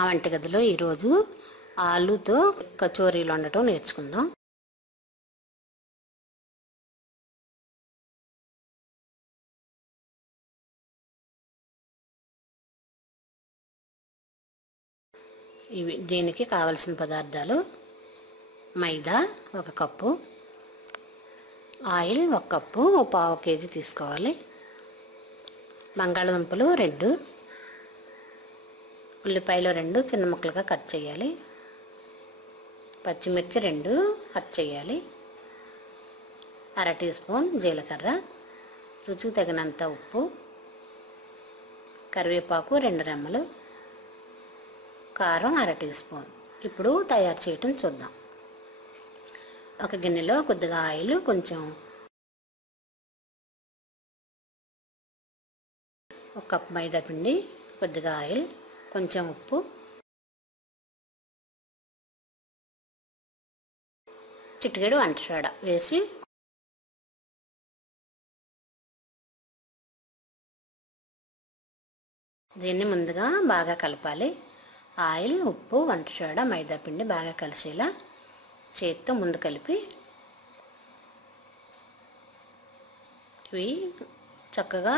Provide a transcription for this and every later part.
మా వంటగదిలో ఈరోజు ఆలుతో కచోరీలు వండటం నేర్చుకుందాం. దీనికి కావలసిన పదార్థాలు: మైదా 1 కప్పు, ఆయిల్ 1 కప్పు, 1/2 కేజీ తీసుకోవాలి, బంగాళదుంపలు 2, ఉల్లిపాయలు 2 చిన్న ముక్కలుగా కట్ చేయాలి, పచ్చిమిర్చి 2 కట్ చేయాలి, 1/2 టీ స్పూన్ జీలకర్ర, రుచికి తగినంత ఉప్పు, కరివేపాకు 2 రెమ్మలు, కారం 1/2 టీ స్పూన్. ఇప్పుడు తయారు చేయటం చూద్దాం. ఒక గిన్నెలో కొద్దిగా ఆయిల్, కొంచెం 1 కప్ మైదా పిండి, కొద్దిగా ఆయిల్, కొంచెం ఉప్పు, చిటికెడు వంట సోడా వేసి దీన్ని ముందుగా బాగా కలపాలి. ఆయిల్, ఉప్పు, వంట సోడా, మైదా పిండి బాగా కలిసేలా చేత్తో ముందు కలిపి ఇవి చక్కగా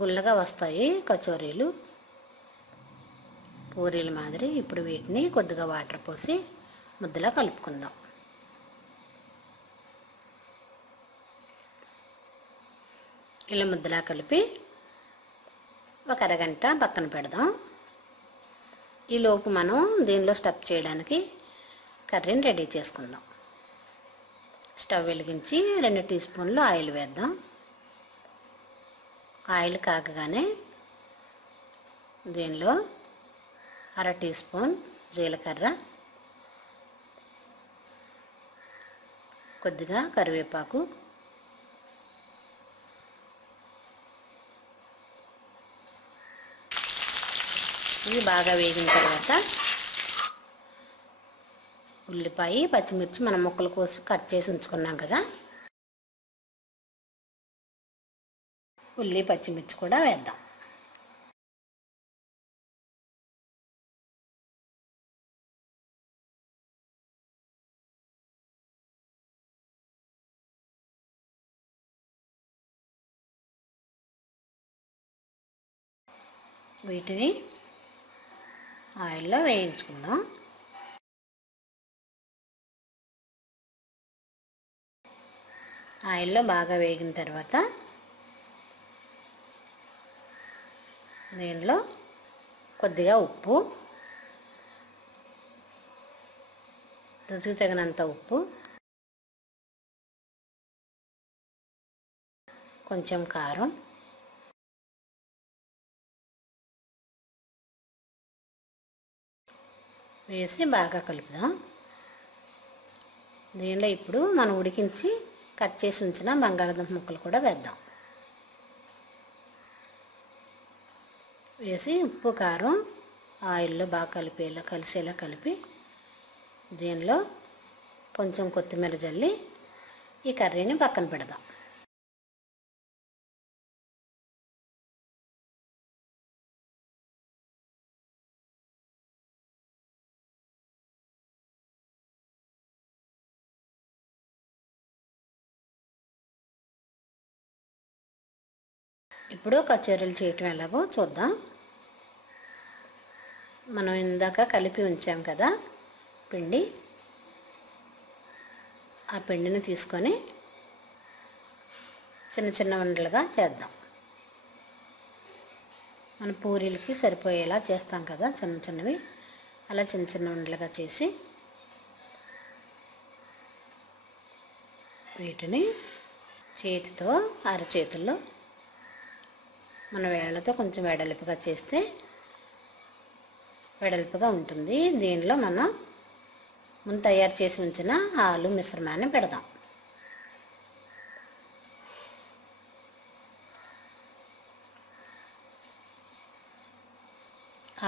గుల్లగా వస్తాయి కచోరీలు, పూరీల మాదిరి. ఇప్పుడు వీటిని కొద్దిగా వాటర్ పోసి ముద్దలా కలుపుకుందాం. ఇలా ముద్దలా కలిపి ఒక అరగంట పక్కన పెడదాం. ఈలోపు మనం దీనిలో స్టఫ్ చేయడానికి కర్రీని రెడీ చేసుకుందాం. స్టవ్ వెలిగించి 2 టీ స్పూన్లు ఆయిల్ వేద్దాం. ఆయిల్ కాగగానే దీనిలో 1/2 టీ స్పూన్ జీలకర్ర, కొద్దిగా కరివేపాకు, ఇవి బాగా వేగిన తర్వాత ఉల్లిపాయ, పచ్చిమిర్చి మనం ముక్కలు కోసి కట్ చేసి ఉంచుకున్నాం కదా, ఉల్లి పచ్చిమిర్చి కూడా వేద్దాం. వీటిని ఆయిల్లో వేయించుకుందాం. ఆయిల్లో బాగా వేగిన తర్వాత దీనిలో కొద్దిగా ఉప్పు, రుచికి తగినంత ఉప్పు, కొంచెం కారం, వేసి బాగా కలుపుదాం. దీనిలో ఇప్పుడు మనం ఉడికించి కట్ చేసి ఉంచిన బంగాళదుంప ముక్కలు కూడా వేద్దాం. వేసి ఉప్పు, కారం ఆయిల్లో బాగా కలిసేలా కలిపి దీనిలో కొంచెం కొత్తిమీర జల్లి ఈ కర్రీని పక్కన పెడదాం. ఇప్పుడు కచోరీలు చేయటం ఎలాగో చూద్దాం. మనం ఇందాక కలిపి ఉంచాం కదా పిండి, ఆ పిండిని తీసుకొని చిన్న చిన్న ఉండలుగా చేద్దాం. మన పూరీలకి సరిపోయేలా చేస్తాం కదా చిన్న చిన్నవి, అలా చిన్న చిన్న ఉండలుగా చేసి వీటిని చేతితో అరచేతుల్లో మన వేళ్ళతో కొంచెం వెడల్పుగా చేస్తే వెడల్పుగా ఉంటుంది. దీనిలో మనం ముందు తయారు చేసి ఉంచిన ఆలు మిశ్రమాన్ని పెడదాం.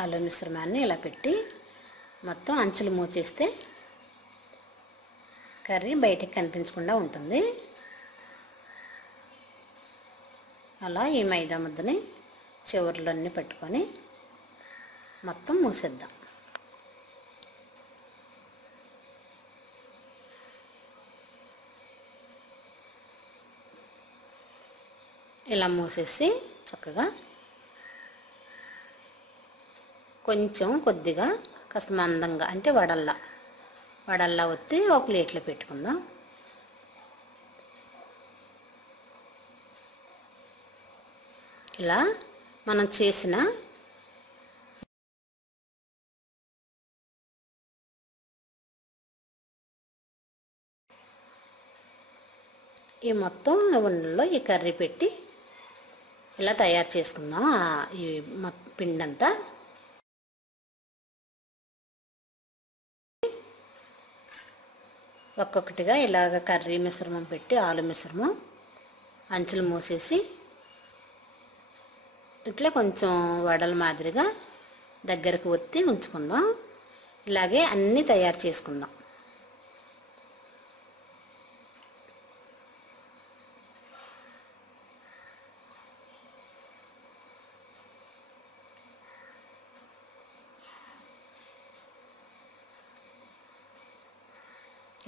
ఆలు మిశ్రమాన్ని ఇలా పెట్టి మొత్తం అంచులు మూచేస్తే కర్రీ బయటికి కనిపించకుండా ఉంటుంది. అలా ఈ మైదా ముద్దని చివర్లన్నీ పెట్టుకొని మొత్తం మూసేద్దాం. ఇలా మూసేసి చక్కగా కొద్దిగా కాస్త మందంగా అంటే వడల్లా ఒత్తి ఒక ప్లేట్లో పెట్టుకుందాం. ఇలా మనం చేసిన ఈ మొత్తం ఉండల్లో ఈ కర్రీ పెట్టి ఇలా తయారు చేసుకుందాం. ఈ పిండంతా ఒక్కొక్కటిగా ఇలాగ కర్రీ మిశ్రమం పెట్టి ఆలు మిశ్రమం అంచులు మూసేసి ఇట్లా కొంచెం వడల మాదిరిగా దగ్గరకు ఒత్తి ఉంచుకుందాం. ఇలాగే అన్నీ తయారు చేసుకుందాం.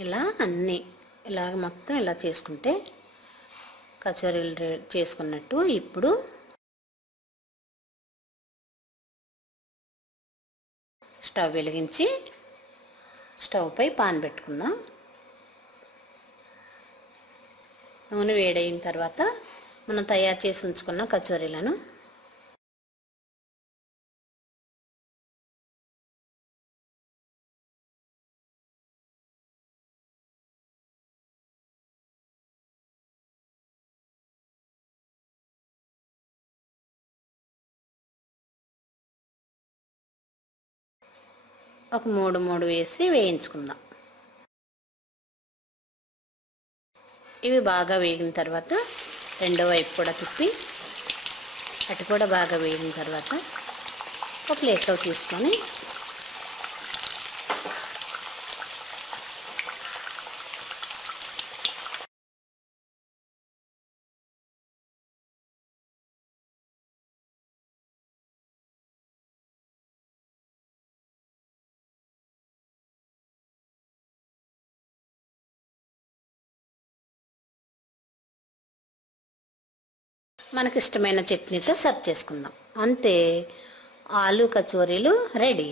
ఇలా అన్నీ ఇలాగ మొత్తం ఇలా చేసుకుంటే కచోరీలు చేసుకున్నట్టు. ఇప్పుడు స్టవ్ వెలిగించి స్టవ్ పై పాన్ పెట్టుకుందాం. నూనె వేడైన తర్వాత మనం తయారు చేసి ఉంచుకున్న కచోరీలను ఒక మూడు వేసి వేయించుకుందాం. ఇవి బాగా వేగిన తర్వాత రెండో వైపు కూడా తిప్పి అటు కూడా బాగా వేగిన తర్వాత ఒక ప్లేట్లో తీసుకొని మనకి ఇష్టమైన చట్నీతో సర్వ్ చేసుకుందాం. అంతే, ఆలు కచోరీలు రెడీ.